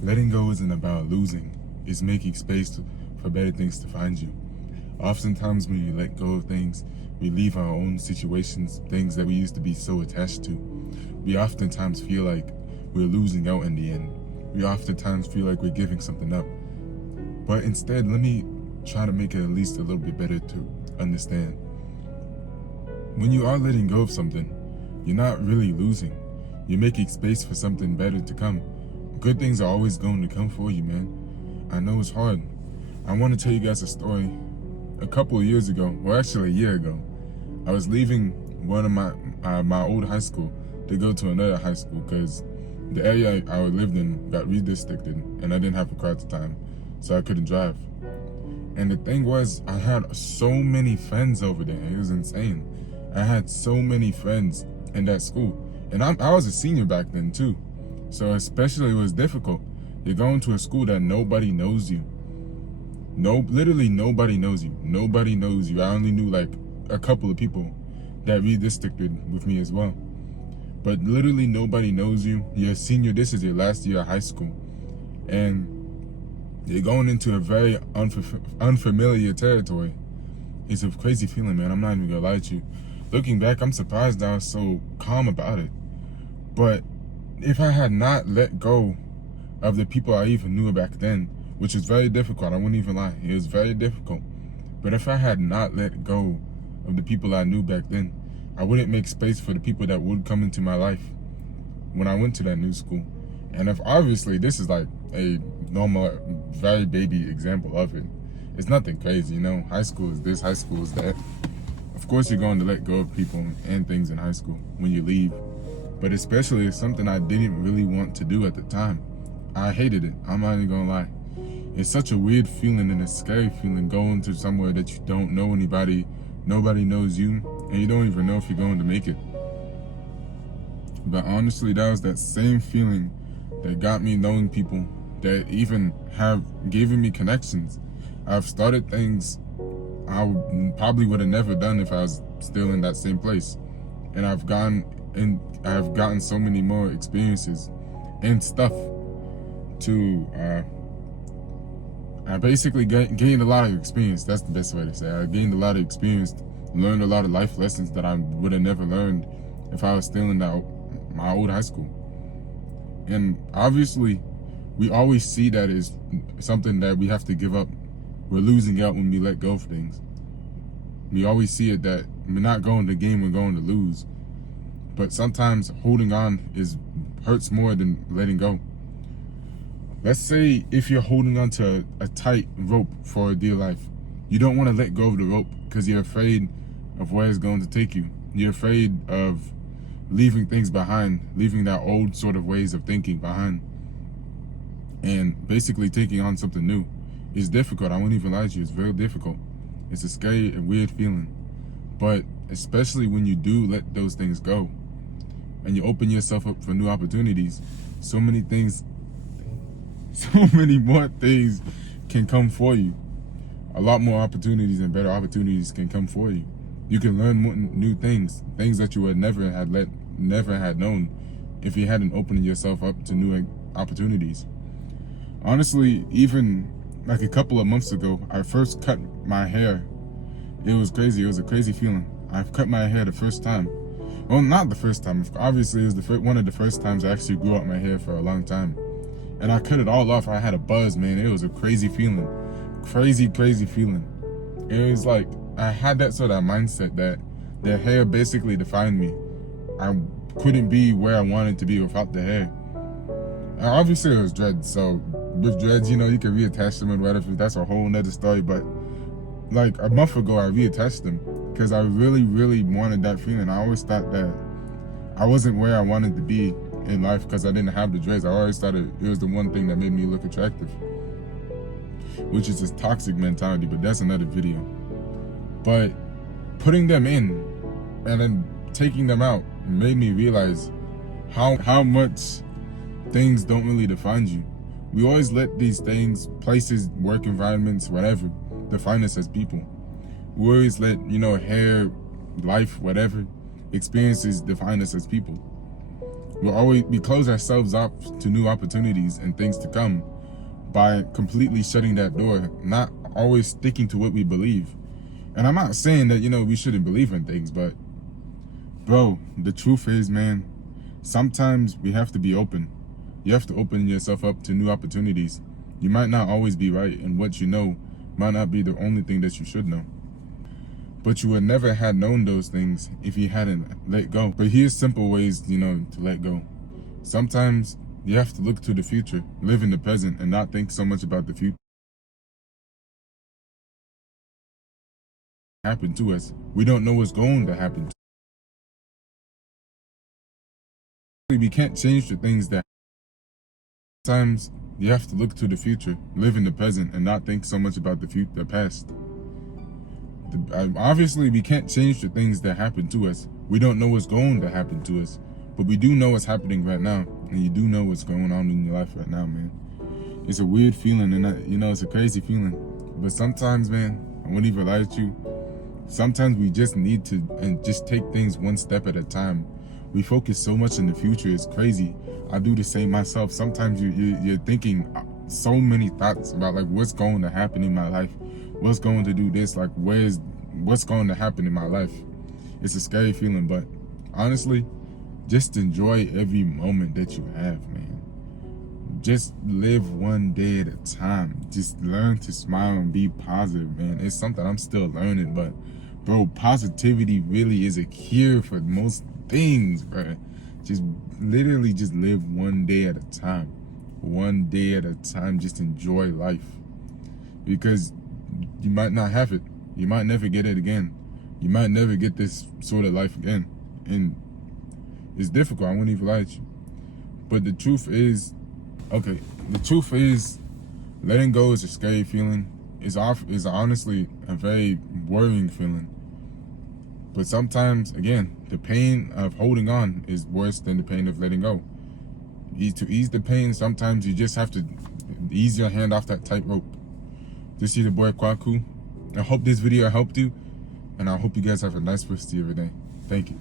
Letting go isn't about losing, it's making space for better things to find you. Oftentimes, when we let go of things, we leave our own situations, things that we used to be so attached to. We oftentimes feel like we're losing out in the end. We oftentimes feel like we're giving something up. But instead, let me try to make it at least a little bit better to understand. When you are letting go of something, you're not really losing. You're making space for something better to come. Good things are always going to come for you, man. I know it's hard. I want to tell you guys a story. A couple of years ago, well, actually a year ago, I was leaving one of my old high school to go to another high school because the area I lived in got redistricted and I didn't have a car at the time, so I couldn't drive. And the thing was, I had so many friends over there. It was insane. I had so many friends in that school, and I was a senior back then too. So especially it was difficult. You're going to a school that nobody knows you. No, literally nobody knows you. Nobody knows you. I only knew like a couple of people that redistricted with me as well. But literally nobody knows you. You're a senior. This is your last year of high school. And you're going into a very unfamiliar territory. It's a crazy feeling, man. I'm not even gonna lie to you. Looking back, I'm surprised I was so calm about it. But if I had not let go of the people I even knew back then, which is very difficult, I wouldn't even lie, it was very difficult. But if I had not let go of the people I knew back then, I wouldn't make space for the people that would come into my life when I went to that new school. And if obviously this is like a normal, very baby example of it. It's nothing crazy, you know. High school is this, high school is that. Of course you're going to let go of people and things in high school when you leave. But especially it's something I didn't really want to do at the time. I hated it. I'm not even gonna lie. It's such a weird feeling and a scary feeling going to somewhere that you don't know anybody, nobody knows you, and you don't even know if you're going to make it. But honestly, that was that same feeling that got me knowing people that even have given me connections. I've started things I probably would have never done if I was still in that same place. And I've gotten so many more experiences and stuff to I basically gained a lot of experience. That's the best way to say it. I gained a lot of experience, learned a lot of life lessons that I would have never learned if I was still in my old high school. And obviously, we always see that as something that we have to give up. We're losing out when we let go of things. We always see it that we're not going to gain, we're going to lose. But sometimes holding on hurts more than letting go. Let's say if you're holding on to a tight rope for dear life, you don't want to let go of the rope because you're afraid of where it's going to take you. You're afraid of leaving things behind, leaving that old sort of ways of thinking behind, and basically taking on something new. It's difficult. I won't even lie to you. It's very difficult. It's a scary and weird feeling. But especially when you do let those things go and you open yourself up for new opportunities, so many more things can come for you. A lot more opportunities and better opportunities can come for you. You can learn more new things that you would never had known if you hadn't opened yourself up to new opportunities. Honestly, even like a couple of months ago, I first cut my hair. It was crazy. It was a crazy feeling. I've cut my hair the first time. Well, not the first time. Obviously, it was one of the first times I actually grew out my hair for a long time. And I cut it all off. I had a buzz, man. It was a crazy feeling. Crazy feeling. It was like I had that sort of mindset that the hair basically defined me. I couldn't be where I wanted to be without the hair. And obviously, it was dreads. So with dreads, you know, you can reattach them and whatever. That's a whole nother story. But like a month ago, I reattached them because I really wanted that feeling. I always thought that I wasn't where I wanted to be in life because I didn't have the dreads. I always thought it was the one thing that made me look attractive, which is this toxic mentality, but that's another video. But putting them in and then taking them out made me realize how much things don't really define you. We always let these things, places, work environments, whatever, define us as people. We always let, hair, life, whatever, experiences define us as people. We close ourselves up to new opportunities and things to come by completely shutting that door, not always sticking to what we believe. And I'm not saying that, we shouldn't believe in things, but bro, the truth is, man, sometimes we have to be open. You have to open yourself up to new opportunities. You might not always be right, and what you know might not be the only thing that you should know. But you would never have known those things if you hadn't let go. But here's simple ways, to let go. Sometimes you have to look to the future, live in the present, and not think so much about the future. Happen to us. We don't know what's going to happen to us. We can't change the things that. Sometimes you have to look to the future, live in the present, and not think so much about the past. Obviously, we can't change the things that happen to us. We don't know what's going to happen to us, but we do know what's happening right now, and you do know what's going on in your life right now, man. It's a weird feeling, and it's a crazy feeling. But sometimes, man, I won't even lie to you. Sometimes we just need to and just take things one step at a time. We focus so much in the future, it's crazy. I do the same myself. Sometimes you're thinking so many thoughts about like what's going to happen in my life, what's going to do this, like what's going to happen in my life. It's a scary feeling, but honestly, just enjoy every moment that you have, man. Just live one day at a time. Just learn to smile and be positive, man. It's something I'm still learning, but bro, positivity really is a cure for most things, bro. Just literally just live one day at a time. One day at a time. Just enjoy life. Because you might not have it. You might never get it again. You might never get this sort of life again. And it's difficult, I won't even lie to you. But the truth is, letting go is a scary feeling. Is honestly a very worrying feeling. But sometimes, again, the pain of holding on is worse than the pain of letting go. To ease the pain, sometimes you just have to ease your hand off that tightrope. This is your boy Kwaku. I hope this video helped you, and I hope you guys have a nice rest of your day. Thank you.